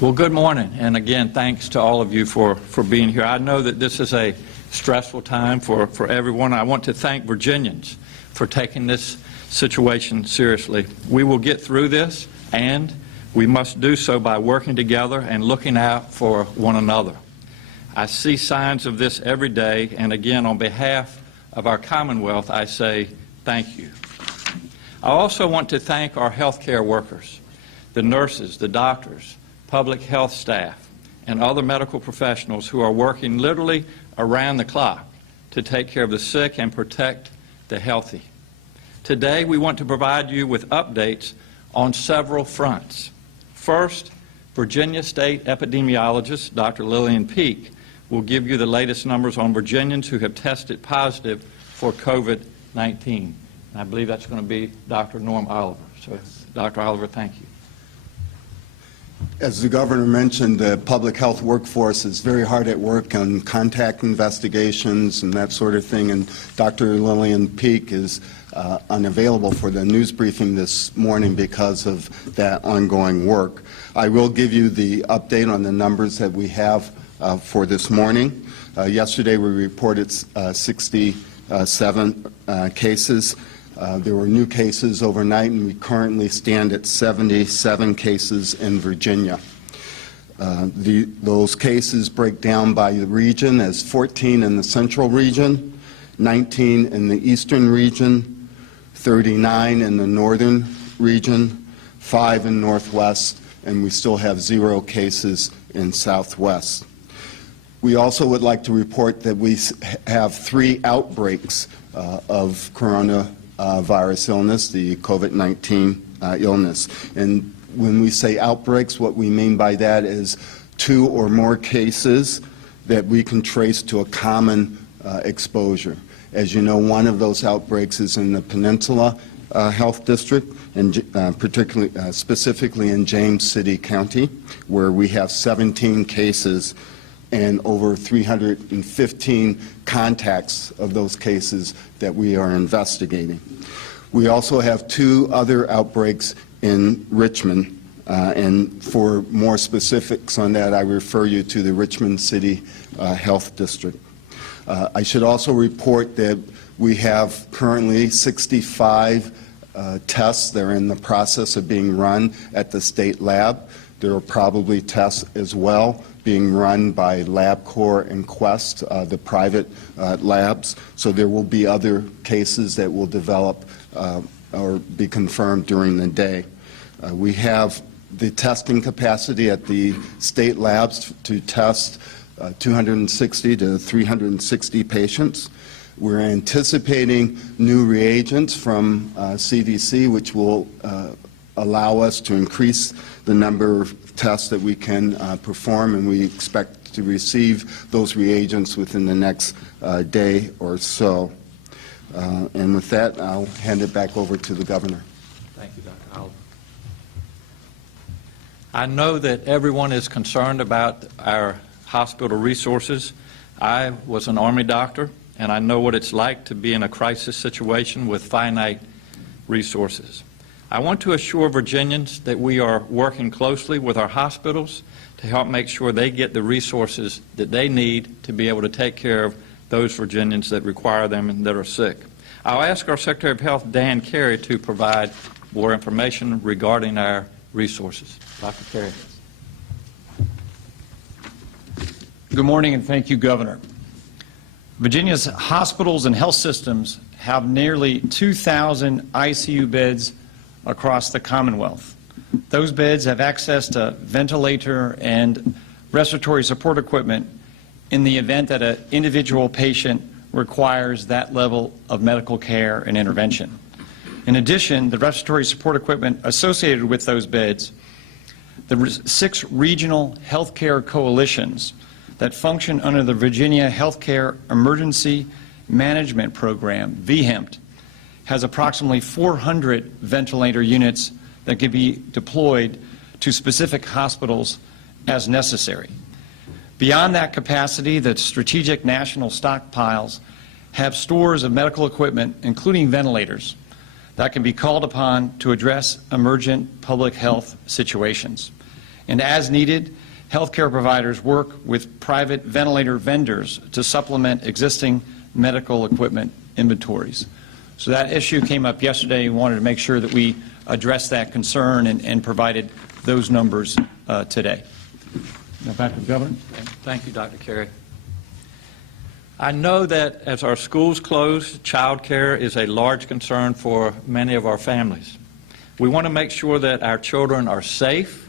Well, good morning, and again, thanks to all of you for being here. I know that this is a stressful time for everyone. I want to thank Virginians for taking this situation seriously. We will get through this, and we must do so by working together and looking out for one another. I see signs of this every day, and again, on behalf of our Commonwealth, I say thank you. I also want to thank our healthcare workers, the nurses, the doctors, public health staff, and other medical professionals who are working literally around the clock to take care of the sick and protect the healthy. Today, we want to provide you with updates on several fronts. First, Virginia State epidemiologist Dr. Lillian Peek will give you the latest numbers on Virginians who have tested positive for COVID-19. I believe that's going to be Dr. Norm Oliver. So, Dr. Oliver, thank you. As the governor mentioned, the public health workforce is very hard at work on contact investigations and that sort of thing, and Dr. Lillian Peek is unavailable for the news briefing this morning because of that ongoing work. I will give you the update on the numbers that we have for this morning. Yesterday we reported 67 cases. There were new cases overnight, and we currently stand at 77 cases in Virginia. Those cases break down by the region as 14 in the central region, 19 in the eastern region, 39 in the northern region, 5 in northwest, and we still have 0 cases in southwest. We also would like to report that we have 3 outbreaks of coronavirus illness, the COVID-19 illness. And when we say outbreaks, what we mean by that is 2 or more cases that we can trace to a common exposure. As you know, one of those outbreaks is in the Peninsula Health District, and specifically in James City County, where we have 17 cases and over 315 contacts of those cases that we are investigating. We also have 2 other outbreaks in Richmond, and for more specifics on that, I refer you to the Richmond City Health District. I should also report that we have currently 65 tests that are in the process of being run at the state lab. There are probably tests as well being run by LabCorp and Quest, the private labs. So there will be other cases that will develop or be confirmed during the day. We have the testing capacity at the state labs to test 260 to 360 patients. We're anticipating new reagents from CDC, which will allow us to increase the number of tests that we can perform, and we expect to receive those reagents within the next day or so. And with that, I'll hand it back over to the governor. Thank you, Dr. Oliver. I know that everyone is concerned about our hospital resources. I was an Army doctor, and I know what it's like to be in a crisis situation with finite resources. I want to assure Virginians that we are working closely with our hospitals to help make sure they get the resources that they need to be able to take care of those Virginians that require them and that are sick. I'll ask our Secretary of Health, Dan Carey, to provide more information regarding our resources. Dr. Carey. Good morning, and thank you, Governor. Virginia's hospitals and health systems have nearly 2,000 ICU beds across the Commonwealth. Those beds have access to ventilator and respiratory support equipment in the event that an individual patient requires that level of medical care and intervention. In addition, the respiratory support equipment associated with those beds, the 6 regional healthcare coalitions that function under the Virginia Healthcare Emergency Management Program, VHEMT, has approximately 400 ventilator units that can be deployed to specific hospitals as necessary. Beyond that capacity, the strategic national stockpiles have stores of medical equipment, including ventilators, that can be called upon to address emergent public health situations. And as needed, healthcare providers work with private ventilator vendors to supplement existing medical equipment inventories. So that issue came up yesterday. We wanted to make sure that we addressed that concern and provided those numbers today. Now back to the Governor. Thank you, Dr. Carey. I know that as our schools close, child care is a large concern for many of our families. We want to make sure that our children are safe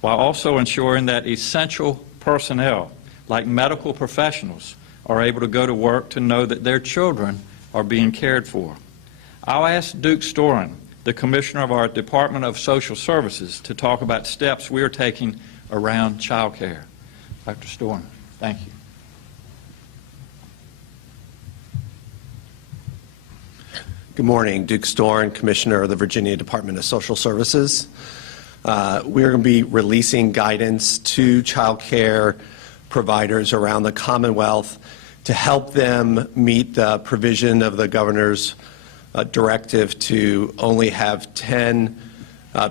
while also ensuring that essential personnel, like medical professionals, are able to go to work to know that their children are being cared for. I'll ask Duke Storen, the Commissioner of our Department of Social Services, to talk about steps we are taking around child care. Dr. Storen, thank you. Good morning. Duke Storen, Commissioner of the Virginia Department of Social Services. We're going to be releasing guidance to child care providers around the Commonwealth to help them meet the provision of the Governor's directive to only have 10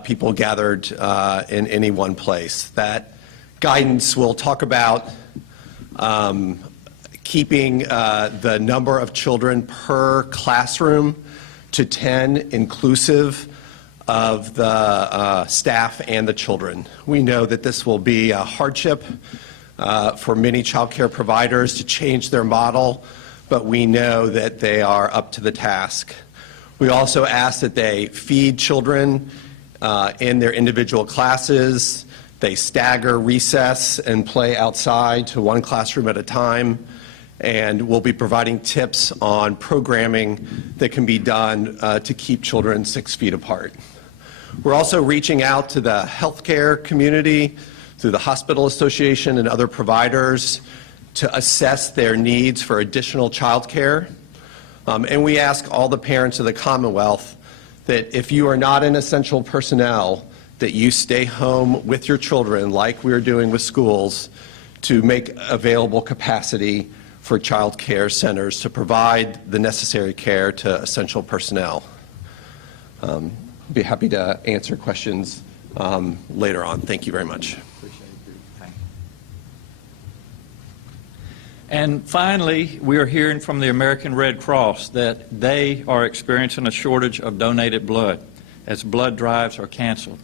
people gathered in any one place. That guidance will talk about keeping the number of children per classroom to 10 inclusive of the staff and the children. We know that this will be a hardship for many child care providers to change their model, but we know that they are up to the task. We also ask that they feed children in their individual classes, they stagger recess and play outside to one classroom at a time, and we'll be providing tips on programming that can be done to keep children 6 feet apart. We're also reaching out to the healthcare community through the Hospital Association and other providers to assess their needs for additional child care. And we ask all the parents of the Commonwealth that if you are not an essential personnel, that you stay home with your children like we're doing with schools to make available capacity for child care centers to provide the necessary care to essential personnel. Be happy to answer questions later on. Thank you very much. And finally, we are hearing from the American Red Cross that they are experiencing a shortage of donated blood as blood drives are canceled.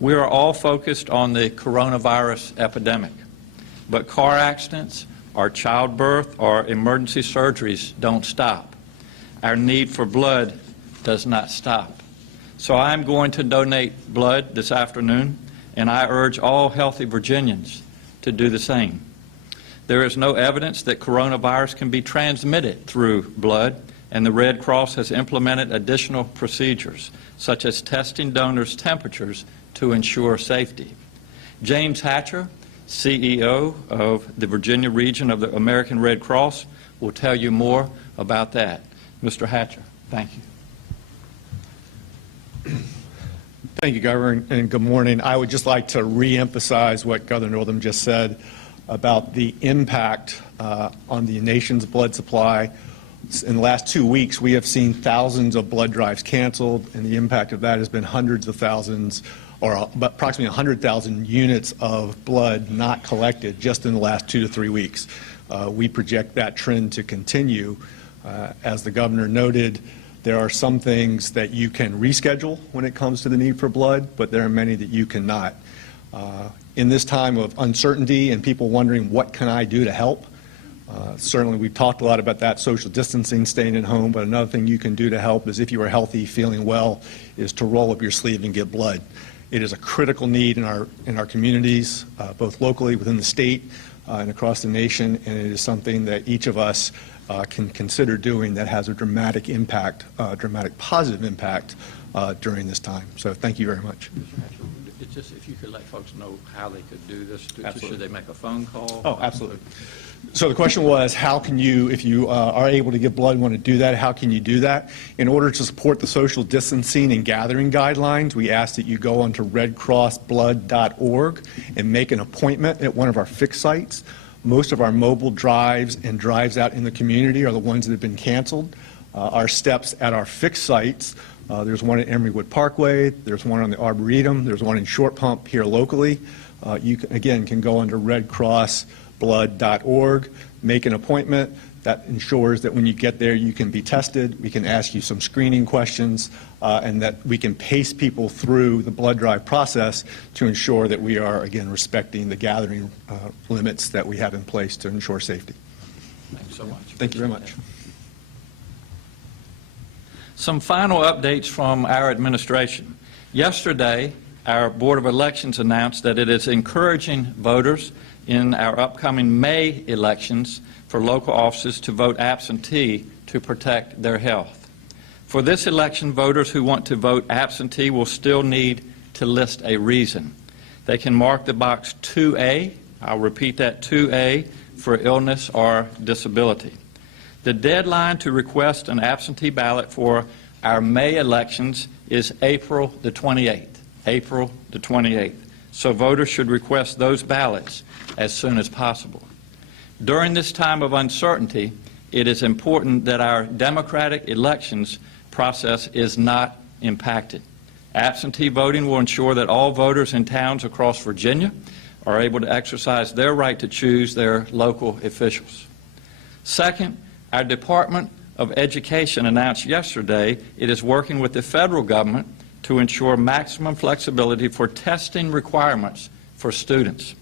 We are all focused on the coronavirus epidemic, but car accidents or childbirth or emergency surgeries don't stop. Our need for blood does not stop. So I'm going to donate blood this afternoon, and I urge all healthy Virginians to do the same. There is no evidence that coronavirus can be transmitted through blood, and the Red Cross has implemented additional procedures, such as testing donors' temperatures to ensure safety. James Hatcher, CEO of the Virginia region of the American Red Cross, will tell you more about that. Mr. Hatcher, thank you. Thank you, Governor, and good morning. I would just like to reemphasize what Governor Northam just said about the impact on the nation's blood supply. In the last 2 weeks, we have seen thousands of blood drives canceled, and the impact of that has been hundreds of thousands, or approximately 100,000 units of blood not collected just in the last 2 to 3 weeks. We project that trend to continue. As the Governor noted, there are some things that you can reschedule when it comes to the need for blood, but there are many that you cannot. In this time of uncertainty and people wondering, what can I do to help? Certainly we've talked a lot about that, social distancing, staying at home, but another thing you can do to help is if you are healthy, feeling well, is to roll up your sleeve and get blood. It is a critical need in our communities, both locally within the state and across the nation, and it is something that each of us can consider doing that has a dramatic impact, dramatic positive impact during this time. So thank you very much. It's just if you could let folks know how they could do this. Absolutely. Should they make a phone call? Oh, absolutely. So the question was, how can you, if you are able to give blood and want to do that, how can you do that? In order to support the social distancing and gathering guidelines, we ask that you go onto redcrossblood.org and make an appointment at one of our fixed sites. Most of our mobile drives and drives out in the community are the ones that have been canceled. Our steps at our fixed sites There's one at Emerywood Parkway, there's one on the Arboretum, there's one in Short Pump here locally. You, again, can go under redcrossblood.org, make an appointment. That ensures that when you get there, you can be tested, we can ask you some screening questions, and that we can pace people through the blood drive process to ensure that we are, again, respecting the gathering limits that we have in place to ensure safety. Thanks so much. Thank you very much. Some final updates from our administration. Yesterday, our Board of Elections announced that it is encouraging voters in our upcoming May elections for local offices to vote absentee to protect their health. For this election, voters who want to vote absentee will still need to list a reason. They can mark the box 2A, I'll repeat that, 2A, for illness or disability. The deadline to request an absentee ballot for our May elections is April the 28th. April the 28th. So voters should request those ballots as soon as possible. During this time of uncertainty, it is important that our democratic elections process is not impacted. Absentee voting will ensure that all voters in towns across Virginia are able to exercise their right to choose their local officials. Second, our Department of Education announced yesterday it is working with the federal government to ensure maximum flexibility for testing requirements for students.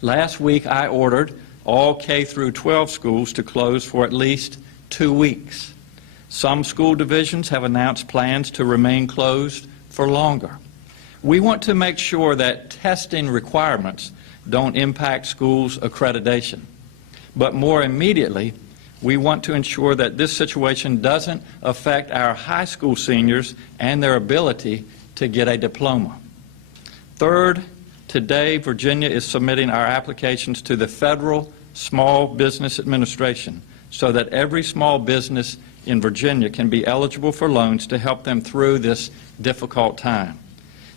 Last week, I ordered all K through 12 schools to close for at least 2 weeks. Some school divisions have announced plans to remain closed for longer. We want to make sure that testing requirements don't impact schools' accreditation. But more immediately, we want to ensure that this situation doesn't affect our high school seniors and their ability to get a diploma. Third, today Virginia is submitting our applications to the Federal Small Business Administration so that every small business in Virginia can be eligible for loans to help them through this difficult time.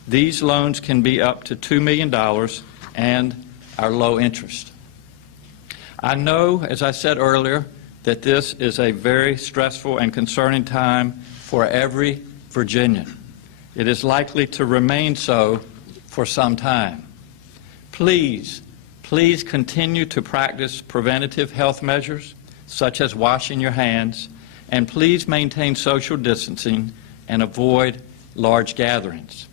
These loans can be up to $2 million and are low interest. I know, as I said earlier, that this is a very stressful and concerning time for every Virginian. It is likely to remain so for some time. Please continue to practice preventative health measures, such as washing your hands, and please maintain social distancing and avoid large gatherings.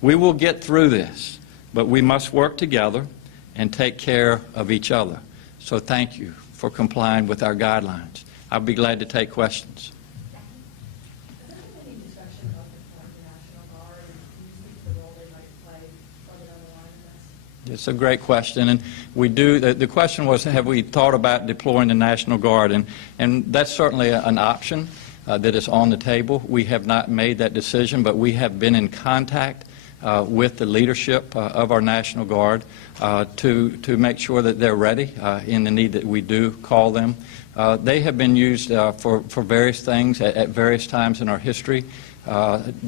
We will get through this, but we must work together and take care of each other. So thank you for complying with our guidelines. I'll be glad to take questions. Has there been any discussion about the National Guard and the role they might play further down the line in this? It's a great question, and we do. The question was, have we thought about deploying the National Guard? And that's certainly an option that is on the table. We have not made that decision, but we have been in contact with the leadership of our National Guard to make sure that they're ready in the need that we do call them. They have been used for various things at various times in our history,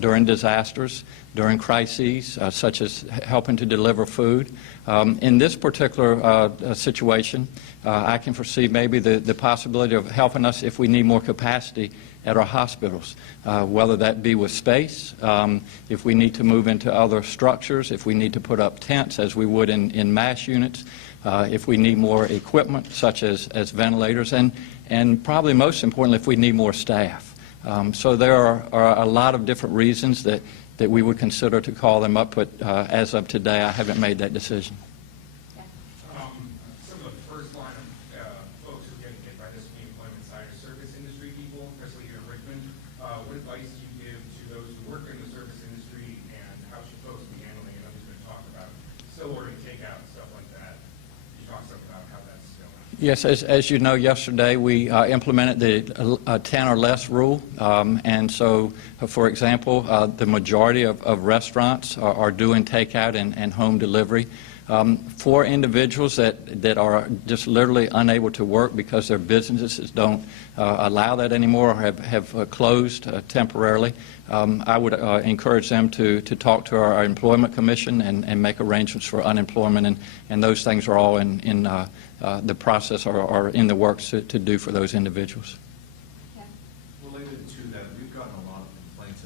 during disasters, during crises, such as helping to deliver food. In this particular situation, I can foresee maybe the possibility of helping us if we need more capacity at our hospitals, whether that be with space, if we need to move into other structures, if we need to put up tents as we would in MASH units, if we need more equipment such as ventilators, and probably most importantly, if we need more staff. So there are a lot of different reasons that we would consider to call them up, but as of today, I haven't made that decision. Some of the first line of folks who are getting hit by this from the employment side are service industry people, especially here in Richmond. What advice do you give to those who work in the service industry, and how should folks be handling it? I'm just going to talk about still ordering takeout and stuff like that. You talk something about how that's going. Yes, as you know, yesterday we implemented the 10 or less rule, and so, for example, the majority of restaurants are doing takeout and home delivery. For individuals that are just literally unable to work because their businesses don't allow that anymore or have closed temporarily, I would encourage them to talk to our Employment Commission and make arrangements for unemployment, and those things are all in the process or in the works to do for those individuals. Related to that, we've gotten a lot of complaints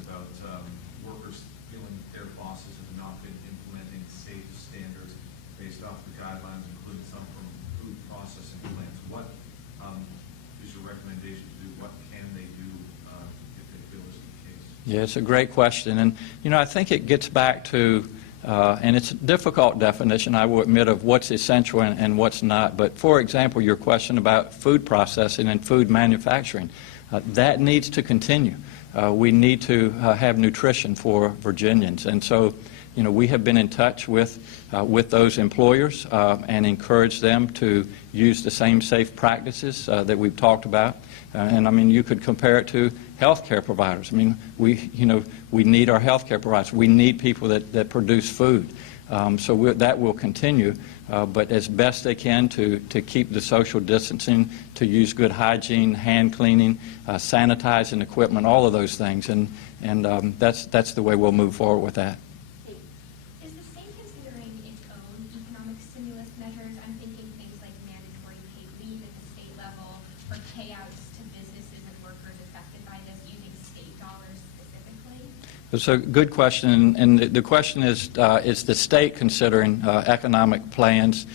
off the guidelines, including some from food processing plants. What is your recommendation to do? What can they do if they feel this is the case? Yeah, it's a great question. And, I think it gets back to, and it's a difficult definition, I will admit, of what's essential and what's not. But, for example, your question about food processing and food manufacturing, that needs to continue. We need to have nutrition for Virginians. And so, we have been in touch with those employers and encouraged them to use the same safe practices that we've talked about. And you could compare it to healthcare providers. We need our healthcare providers. We need people that produce food. So that will continue, but as best they can to keep the social distancing, to use good hygiene, hand cleaning, sanitizing equipment, all of those things, and that's the way we'll move forward with that. Is the state considering its own economic stimulus measures? I'm thinking things like mandatory paid leave at the state level or payouts to businesses and workers affected by this using state dollars specifically? It's a good question, and the question is the state considering economic plans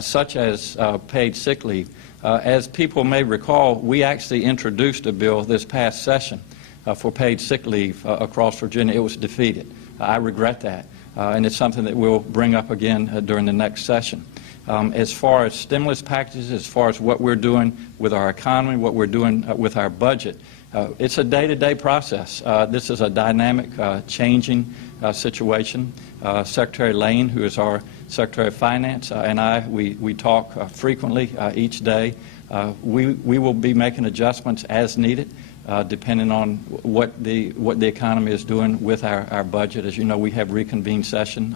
such as paid sick leave? As people may recall, we actually introduced a bill this past session for paid sick leave across Virginia. It was defeated. I regret that, and it's something that we'll bring up again during the next session. As far as stimulus packages, as far as what we're doing with our economy, what we're doing with our budget, it's a day-to-day process. This is a dynamic, changing situation. Secretary Lane, who is our Secretary of Finance, and we talk frequently each day. We will be making adjustments as needed, depending on what the economy is doing with our budget. As you know, we have reconvened session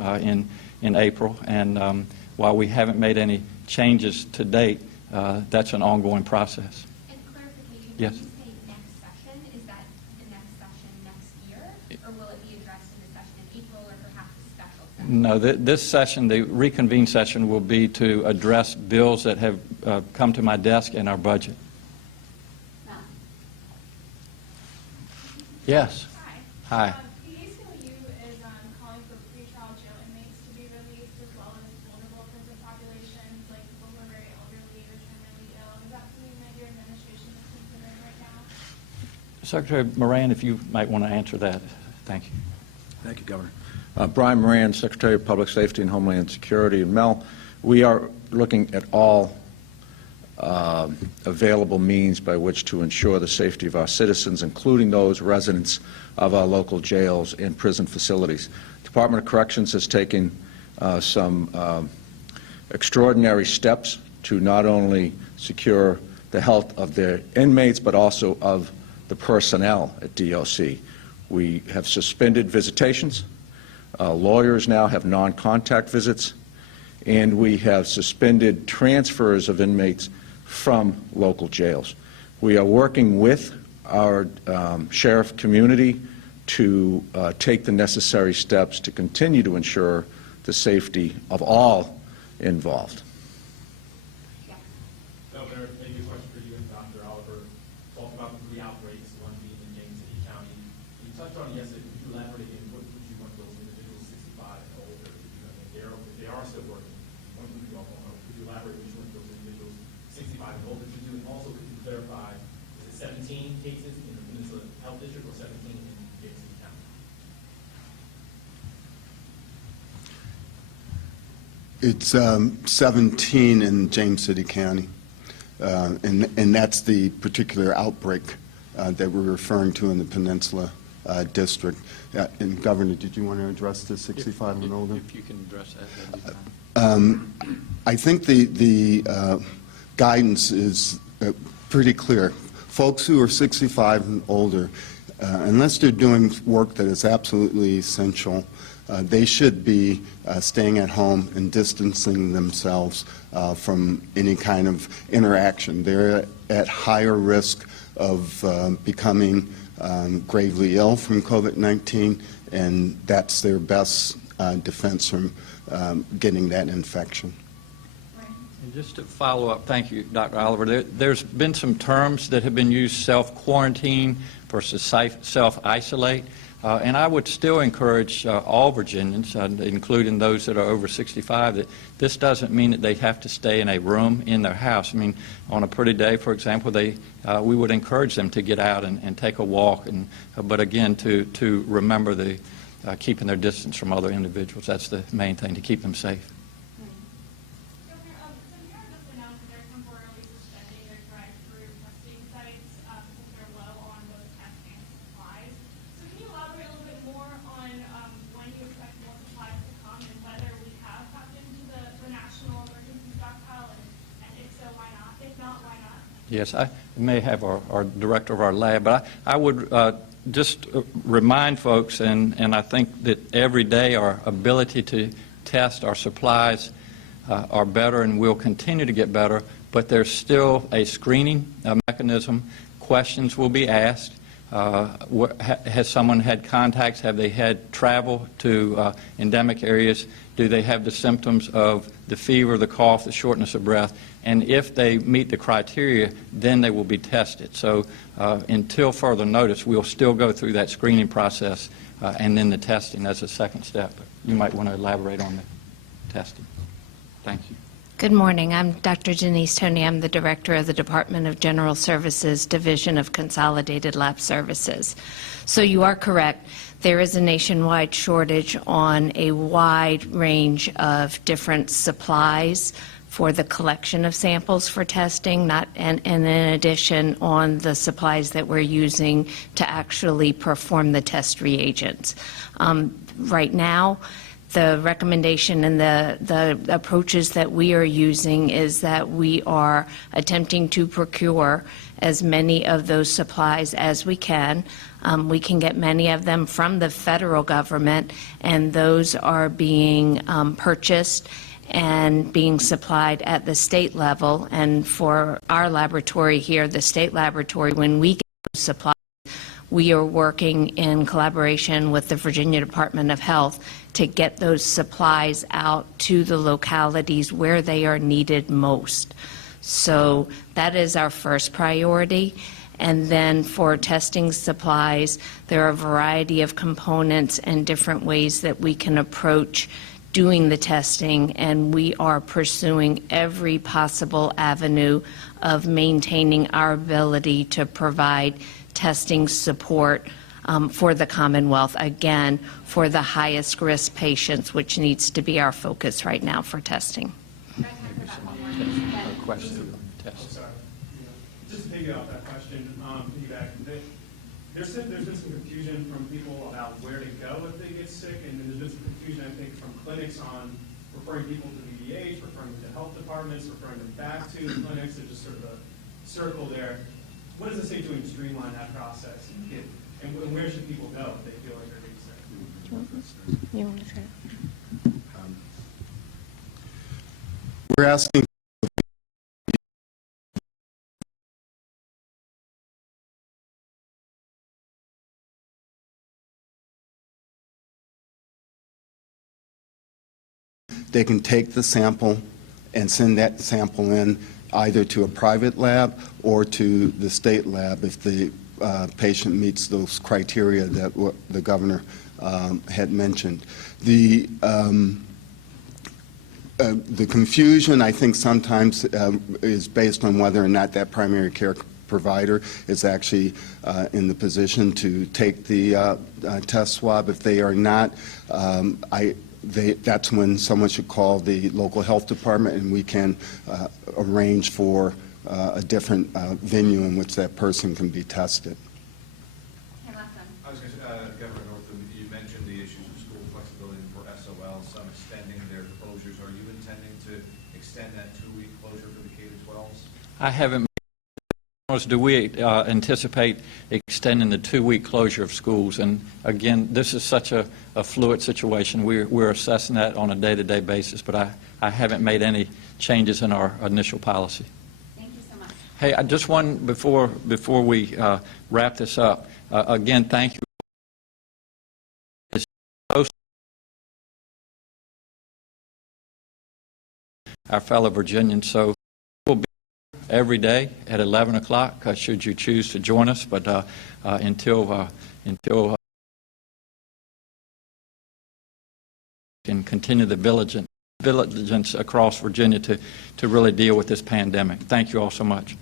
in April, and while we haven't made any changes to date, that's an ongoing process. And clarification, Yes. when you say next session, is that the next session next year, or will it be addressed in the session in April or perhaps a special session? No, this session, the reconvened session, will be to address bills that have come to my desk in our budget. Yes. Hi. The ACLU is calling for pretrial jail inmates to be released, as well as vulnerable prison populations, like people who are very elderly or terminally ill. Is that something that your administration is considering right now? Secretary Moran, if you might want to answer that. Thank you. Thank you, Governor. Brian Moran, Secretary of Public Safety and Homeland Security. And Mel, we are looking at all available means by which to ensure the safety of our citizens, including those residents of our local jails and prison facilities. The Department of Corrections has taken some extraordinary steps to not only secure the health of their inmates, but also of the personnel at DOC. We have suspended visitations. Lawyers now have non-contact visits, and we have suspended transfers of inmates from local jails. We are working with our sheriff community to take the necessary steps to continue to ensure the safety of all involved. Governor, maybe a question for you and Dr. Oliver. Talk about the three outbreaks, one being in James City County. You touched on it yesterday. Could you elaborate again? What would you want those individuals 65 and older to do? If they are still working, one would be awful. Could you elaborate what you want those individuals 65 and older to do? And also, could you clarify, is it 17 cases in the Peninsula Health District or 17 in James City County? It's 17 in James City County, and that's the particular outbreak that we're referring to in the Peninsula District. And Governor, did you want to address the 65 and older? If you can address that, that'd be fine. I think the guidance is pretty clear. Folks who are 65 and older, unless they're doing work that is absolutely essential, they should be staying at home and distancing themselves from any kind of interaction. They're at higher risk of becoming gravely ill from COVID-19, and that's their best defense from getting that infection. And just to follow up, thank you, Dr. Oliver, there's been some terms that have been used, self-quarantine versus self-isolate. And I would still encourage all Virginians, including those that are over 65, that this doesn't mean that they have to stay in a room in their house. I mean, on a pretty day, for example, we would encourage them to get out and take a walk, but again, to remember keeping their distance from other individuals. That's the main thing, to keep them safe. Governor, Sierra just announced that they're temporarily suspending their drive-through testing sites because they're low on both tests and supplies. So can you elaborate a little bit more on when you expect more supplies to come and whether we have tapped into the national emergency stockpile, and if so, why not? If not, why not? Yes, I may have our director of our lab, but I would just remind folks, and I think that every day our ability to test our supplies are better and will continue to get better, but there's still a screening mechanism. Questions will be asked. Has someone had contacts? Have they had travel to endemic areas? Do they have the symptoms of the fever, the cough, the shortness of breath? And if they meet the criteria, then they will be tested. So until further notice, we'll still go through that screening process and then the testing as a second step. You might want to elaborate on the testing. Thank you. Good morning. I'm Dr. Janice Toney. I'm the Director of the Department of General Services Division of Consolidated Lab Services. So you are correct. There is a nationwide shortage on a wide range of different supplies for the collection of samples for testing, and in addition on the supplies that we're using to actually perform the test reagents. Right now, the recommendation and the approaches that we are using is that we are attempting to procure as many of those supplies as we can. We can get many of them from the federal government, and those are being purchased and being supplied at the state level. And for our laboratory here, the state laboratory, when we get those supplies, we are working in collaboration with the Virginia Department of Health to get those supplies out to the localities where they are needed most. So that is our first priority. And then for testing supplies, there are a variety of components and different ways that we can approach doing the testing, and we are pursuing every possible avenue of maintaining our ability to provide testing support for the Commonwealth, again, for the highest risk patients, which needs to be our focus right now for testing. Question. Test. Sorry. Just to piggyback off that question, there's been some confusion from people about where to go if they get sick, and there's been some confusion, I think, from clinics on referring people to VBH, referring to health departments, referring them back to clinics. There's just sort of a circle there. What does it say to streamline that process? And where should people go if they feel like they're getting sick? You want to try? We're asking they can take the sample and send that sample in either to a private lab or to the state lab if the patient meets those criteria that the governor had mentioned. The confusion, I think, sometimes is based on whether or not that primary care provider is actually in the position to take the test swab. If they are not, that's when someone should call the local health department, and we can arrange for a different venue in which that person can be tested. I was going to say, Governor Northam, you mentioned the issues of school flexibility for SOL, some extending their closures. Are you intending to extend that 2-week closure for the K-12s? I haven't. Do we anticipate extending the 2-week closure of schools? And again, this is such a fluid situation. We're assessing that on a day-to-day basis, but I haven't made any changes in our initial policy. Thank you so much. Hey, just one before we wrap this up. Again, thank you. Our fellow Virginians. So we'll be every day at 11 o'clock should you choose to join us. But until and continue the diligence across Virginia to really deal with this pandemic. Thank you all so much.